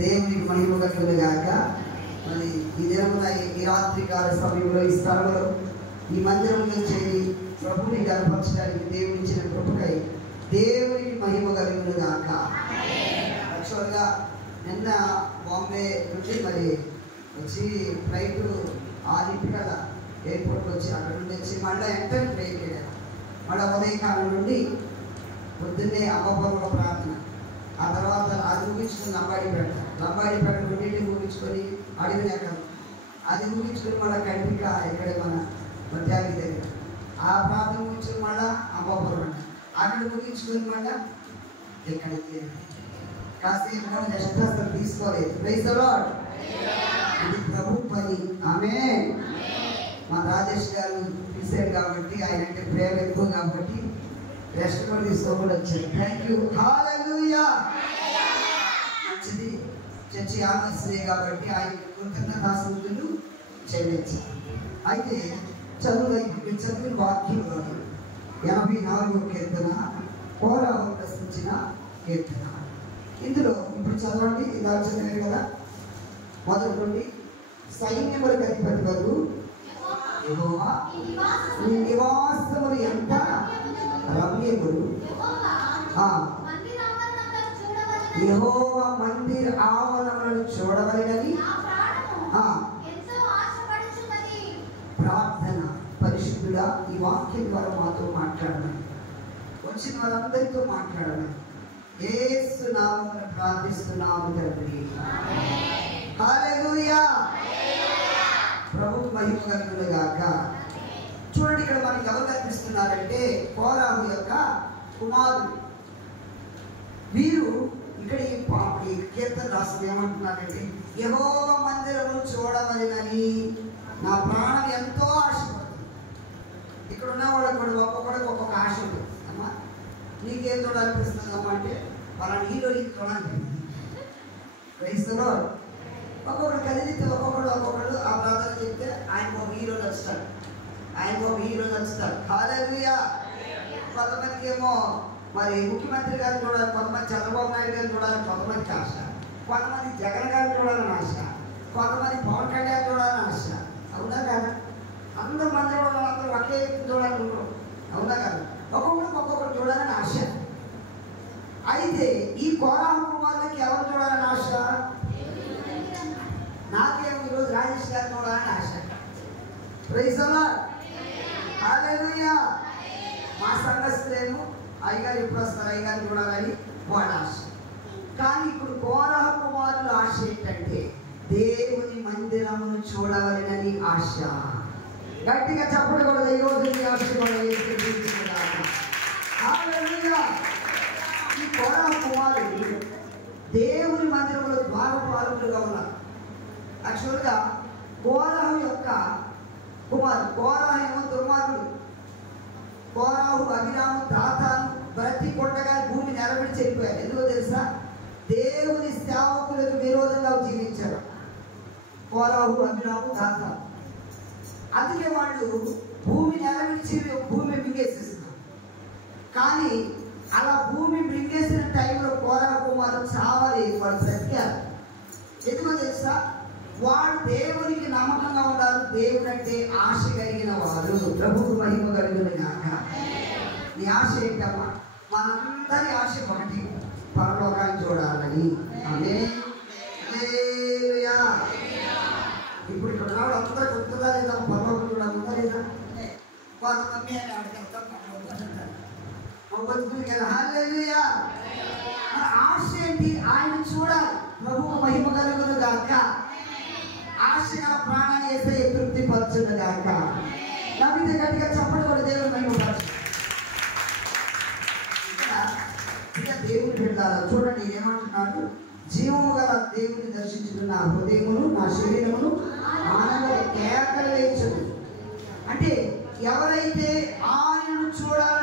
దేవునికి మహిమ కలుగును గాక. మరి ఈ దినమున ఈ రాత్రి కాల సమయంలో ఈ స్థలంలో ఈ మందిరంలో చేరి ప్రభుని గర్పరచడానికి దేవుని ఇచ్చిన కృపకై దేవునికి మహిమ కలుగును గాక. యాక్చువల్గా నిన్న బాంబే నుండి మరి వచ్చి ఫ్లైట్ 6 కదా ఎయిర్పోర్ట్కి వచ్చి అక్కడ నుండి వచ్చి మళ్ళీ ఎంటర్ ట్రైన్ వెళ్ళాను. మళ్ళీ ఉదయకాలం నుండి పొద్దున్నే అమ్మపూర్వ ప్రార్థన, ఆ తర్వాత అది ముగించుకుని లంబాడిపేట రెండింటిని ముగించుకొని అడిగిన ఎక్కడ అది ముగించుకొని మళ్ళీ కంటిక ఇక్కడ మన మధ్యాహ్నం దగ్గర ఆ ప్రార్థన ముగించుకొని మళ్ళీ అమ్మపూర్వం అక్కడ ముగించుకొని మళ్ళీ ఇక్కడికి కాసేపు కూడా రెస్ట్ అసలు తీసుకోలేదు. Praise the lord. ఇది ప్రభు పని. ఆమేన్. మా రాజేష్ గారు పిలిచారు కాబట్టి, ఆయన అంటే ప్రేమ ఎక్కువ కాబట్టి రెస్ట్ కూడా తీసుకోకుండా వచ్చారు. Thank you. హల్లెలూయా. మంచిది. చర్చి ఆమస్త్రే కాబట్టి ఆయన కృతజ్ఞతాస్తుతులు చెల్లించారు. అయితే చదువు వాక్యంలో 84వ కీర్తన కోరాహు ప్రశ్నించిన కీర్తన. ఇందులో ఇప్పుడు చదవండి. ఇలా చదివారు కదా, మొదటి నుండి సైన్యములకు అధిపతి వరకు యెహోవా నీ నివాసములు ఎంత రమ్యములు, యెహోవా మందిర ఆవరణలను చూడవలెనని ప్రార్థన. పరిశుద్ధుడా, ఈ వాక్యం ద్వారా మాతో మాట్లాడమని, వచ్చిన వారందరితో మాట్లాడమని యేసు నామమున ప్రార్థిస్తున్నాము తండ్రి. హల్లెలూయా. ప్రభువు మహిమ కలుగును గాక. చూడండి, ఇక్కడ మనకి ఎవరు కనిపిస్తున్నారంటే కోరాహు యొక్క కుమారుడు. వీరు ఇక్కడ ఈ కీర్తన రాస్తుంది ఏమంటున్నారంటే, యెహోవా మందిరమును చూడవలెనని నా ప్రాణం ఎంతో ఆశపడుతుంది. ఇక్కడ ఉన్న వాళ్ళకి కూడా ఒక్కొక్కడికి ఒక్కొక్క ఆశ ఉంటుంది. అమ్మా నీకేం చూడాలనిపిస్తుంది అమ్మా అంటే వాళ్ళని హీరోయిన్ చూడాలి. Praise the lord. ఒక్కొక్కడు కదిలితే ఒక్కొక్కడు ఆ ప్రార్థన చెప్తే ఆయనకు ఒక హీరో నచ్చుతాడు, హల్లెలూయా. కొంతమందికి ఏమో మరి ముఖ్యమంత్రి గారిని చూడాలి, కొంతమంది చంద్రబాబు నాయుడు గారిని చూడాలని కొంతమందికి ఆశ, కొంతమంది జగన్ గారిని చూడాలని ఆశ, కొంతమంది పవన్ కళ్యాణ్ చూడాలని ఆశ. అవునా కదా? అందరు మందిలో అందరూ ఒకే చూడాలని ఉండరు. అవునా కదా? ఒక్కొక్కరు చూడాలని ఆశ. అయితే ఈ కోరాహు కుమారులకి ఎవరు చూడాలని ఆశ? నాకేమో ఈరోజు రాజేష్ గారిని చూడాలని ఆశ. Praise the Lord. హల్లెలూయా. మా సంఘస్థులేమో అయ్యగారు ఎప్పుడు వస్తారు, అయ్యగారిని చూడాలని వాళ్ళ ఆశ. కానీ ఇప్పుడు కోరాహు కుమారుల ఆశ ఏంటంటే దేవుని మందిరమును చూడవలెనని ఆశ. గట్టిగా చప్పుడు కూడా ఈరోజు ఆశ కూడా ఈ కోరాహు కుమారులు దేవుని మందిరంలో ద్వారపాలకులుగా ఉన్నారు. యాక్చువల్గా కోరాహు యొక్క కుమారుడు, కోరాహు ఏమో దుర్మార్గుడు. కోరాహు అభిరాము దాతాను ప్రతి కొట్టగా భూమి నిలబడి చెడిపోయారు. ఎందుకో తెలుసా? దేవుని సేవకులకు విరోధంగా జీవించారు కోరాహు అభిరాము దాతాను. అందుకే వాళ్ళు భూమి నిలబడి భూమి మింగేసేస్తున్నారు. కానీ అలా భూమి మింగేసిన టైంలో కోరాహు కుమారులు చావాలి, వాళ్ళు బ్రతికారు. ఎందుకో తెలుసా? వాడు దేవునికి నమ్మకంగా ఉండాలి. దేవుడు అంటే ఆశ కలిగిన వారు. ప్రభువు మహిమ కలుగును గాక. నీ ఆశ ఏంటమ్మా? మనందరి ఆశ ఒకటి, పరలోకాన్ని చూడాలని. ఆమేన్. హల్లెలూయా. ఇప్పుడు ఇక్కడ ఉన్నాడు అందరూ గుర్తుందా లేదా? పరలోకం చూడాలందా లేదా? కొంతమంది అని అడిగేస్తాం. హల్లెలూయా. ఆశ ఏంటి? ఆయన చూడాలి. ప్రభువు మహిమ కలుగును గాక. ఆశ గల ప్రాణాన్ని వేసే తృప్తి పరచును గాక. నమ్మితే గట్టిగా చెప్పడం కూడా దేవుని మహిమపరచు. ఇక దేవుని బిడ్డలారా చూడండి ఏమంటున్నాడు? జీవము గల దేవుని దర్శించుకున్న నా హృదయమును నా శరీరమును ఆనంద కేకలు వేయించదు. అంటే ఎవరైతే ఆయనను చూడాలని